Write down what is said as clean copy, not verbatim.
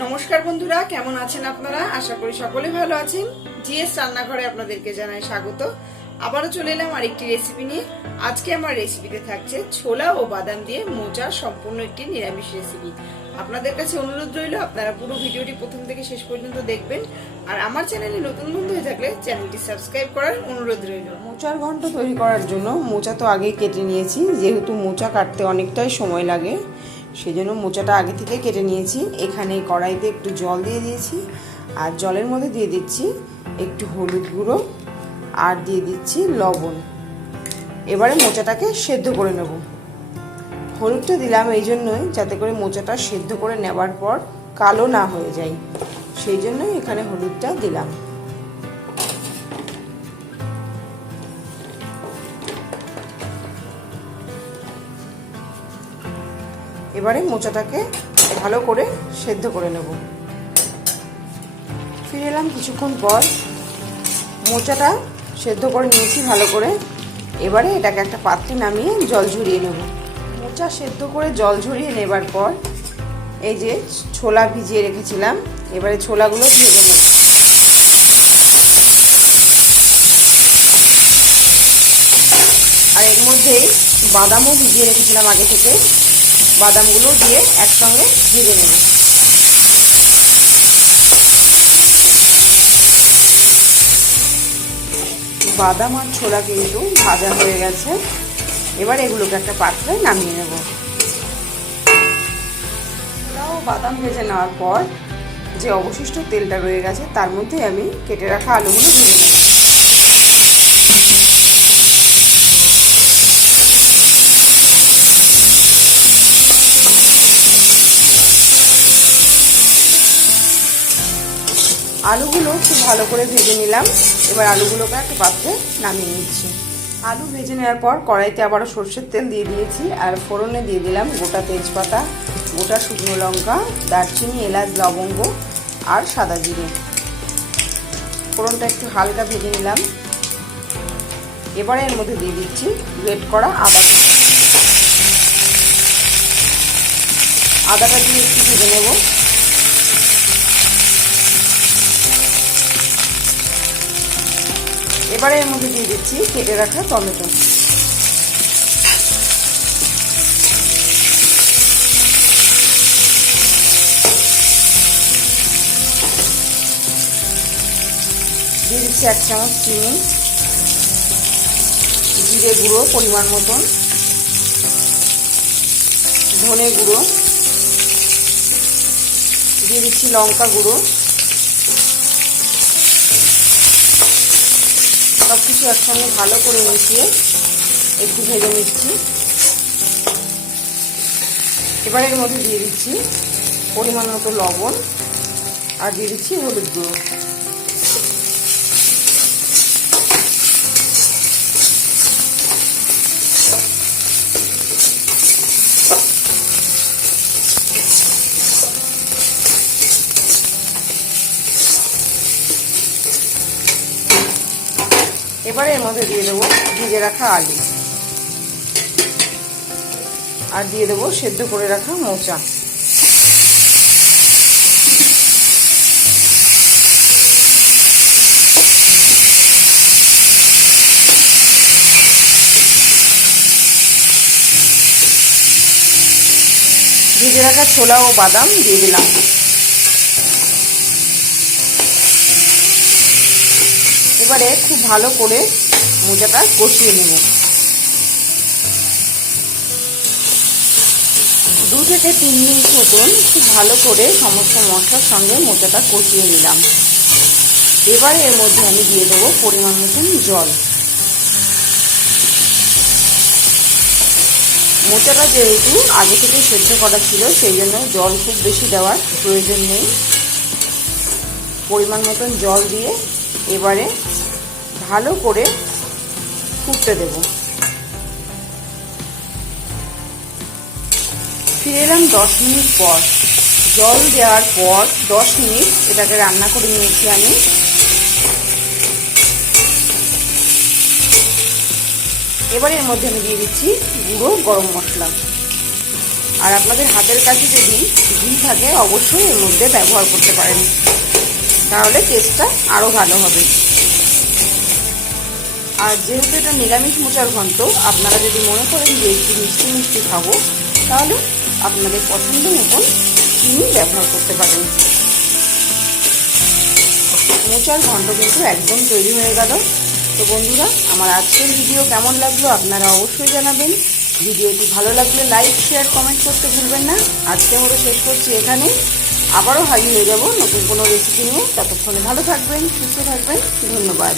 নমস্কার বন্ধুরা, কেমন আছেন আপনারা? আশা করি সকলে ভালো আছেন। জিএস রান্নাঘরে আপনাদেরকে জানাই স্বাগত। আবারও চলে এলাম আরেকটি রেসিপি নিয়ে। আজকে আমার রেসিপিতে থাকছে ছোলা ও বাদাম দিয়ে মোচা, সম্পূর্ণ একটি নিরামিষ রেসিপি। আপনাদের কাছে অনুরোধ রইল আপনারা পুরো ভিডিওটি প্রথম থেকে শেষ পর্যন্ত দেখবেন। আর আমার চ্যানেলে নতুন বন্ধু হয়ে থাকলে চ্যানেলটি সাবস্ক্রাইব করার অনুরোধ রইল। মোচার ঘন্ট তৈরি করার জন্য মোচা তো আগেই কেটে নিয়েছি, যেহেতু মোচা কাটতে অনেকটাই সময় লাগে সেই জন্য মোচাটা আগে থেকে কেটে নিয়েছি। এখানে কড়াইতে একটু জল দিয়ে দিয়েছি, আর জলের মধ্যে দিয়ে দিচ্ছি একটু হলুদ গুঁড়ো আর দিয়ে দিচ্ছি লবণ। এবারে মোচাটাকে সেদ্ধ করে নেব। হলুদটা দিলাম এই জন্যই যাতে করে মোচাটা সেদ্ধ করে নেবার পর কালো না হয়ে যায়, সেই জন্যই এখানে হলুদটা দিলাম। এবারে মোচাটাকে ভালো করে সেদ্ধ করে নেব। ফিরে এলাম কিছুক্ষণ পর। মোচাটা সেদ্ধ করে নিয়েছি ভালো করে। এবারে এটাকে একটা পাত্রে নামিয়ে জল ঝরিয়ে নেব। মোচা সেদ্ধ করে জল ঝরিয়ে নেবার পর এই যে ছোলা ভিজিয়ে রেখেছিলাম, এবারে ছোলাগুলো ভেজে নেব। আর এর মধ্যেই বাদামও ভিজিয়ে রেখেছিলাম আগে থেকে, বাদামগুলো দিয়ে একসঙ্গে ভেজে নেব। বাদাম আর ছোলা কিন্তু ভাজা হয়ে গেছে। এবার এগুলোকে একটা পাত্রে নামিয়ে নেব। ছোলা ও বাদাম ভেজে নেওয়ার পর যে অবশিষ্ট তেলটা রয়ে গেছে তার মধ্যে আমি কেটে রাখা আলুগুলো ভেজে নেব। আলুগুলো খুব ভালো করে ভেজে নিলাম। এবার আলুগুলোকে একটা পাত্রে নামিয়ে নিচ্ছি। আলু ভেজে নেওয়ার পর কড়াইতে আবারও সর্ষের তেল দিয়ে দিয়েছি, আর ফোড়নে দিয়ে দিলাম গোটা তেজপাতা, গোটা শুকনো লঙ্কা, দারচিনি, এলাচ, লবঙ্গ আর সাদা জিরে। ফোড়নটা একটু হালকা ভেজে নিলাম। এবারে এর মধ্যে দিয়ে দিচ্ছি গ্রেট করা আদাটা দিয়ে একটু ভেজে নেব। এবারে এর মধ্যে দিয়ে দিচ্ছি কেটে রাখা টমেটো। দিয়ে দিচ্ছি 1 চামচ চিনি, জিরে গুঁড়ো পরিমাণ মতন, ধনে গুঁড়ো, দিয়ে দিচ্ছি লঙ্কা গুঁড়ো। সব কিছু একসঙ্গে ভালো করে মিশিয়ে একটু ভেজে নিচ্ছি। এবার এর মধ্যে দিয়ে দিচ্ছি পরিমাণ মতো লবণ আর দিয়ে দিচ্ছি হলুদ গুঁড়ো। এবারে এর মধ্যে দিয়ে দেবো ভিজে রাখা আলু, আর দিয়ে দেবো সেদ্ধ করে রাখা মোচা। ভিজে রাখা ছোলা ও বাদাম দিয়ে দিলাম। এবারে খুব ভালো করে মোচাটা কষিয়ে নেব। 2 থেকে 3 মিনিট মতন খুব ভালো করে সমস্ত মশলার সঙ্গে মোচাটা কষিয়ে নিলাম। এবারে এর মধ্যে আমি দিয়ে দেবো পরিমাণ মতন জল। মোচাটা যেহেতু আগে থেকে সেদ্ধ করা ছিল সেই জন্য জল খুব বেশি দেওয়ার প্রয়োজন নেই। পরিমাণ মতন জল দিয়ে এবারে ভালো করে ফুটতে দেব। ফিরে এলাম 10 মিনিট পর। জল দেওয়ার পর 10 মিনিট এটাকে রান্না করে নিয়েছি আমি। এবারে এর মধ্যে আমি দিয়ে দিচ্ছি গুঁড়ো গরম মশলা আর আপনাদের হাতের কাছে যদি ঘি থাকে অবশ্যই এর মধ্যে ব্যবহার করতে পারেন, তাহলে টেস্টটা আরও ভালো হবে। আর যেহেতু এটা নিরামিষ মোচার ঘন্ট, আপনারা যদি মনে করেন যে একটু মিষ্টি মিষ্টি খাবো, তাহলে আপনাদের পছন্দ মতন চিনি ব্যবহার করতে পারেন। মোচার ঘন্ট কিন্তু একদম তৈরি হয়ে গেল। তো বন্ধুরা, আমার আজকের ভিডিও কেমন লাগলো আপনারা অবশ্যই জানাবেন। ভিডিওটি ভালো লাগলে লাইক, শেয়ার, কমেন্ট করতে ভুলবেন না। আজকে আমরা শেষ করছি এখানে, আবারও হাজির হয়ে যাব নতুন কোনো রেসিপি নিয়ে। ততক্ষণে ভালো থাকবেন, সুস্থ থাকবেন, ধন্যবাদ।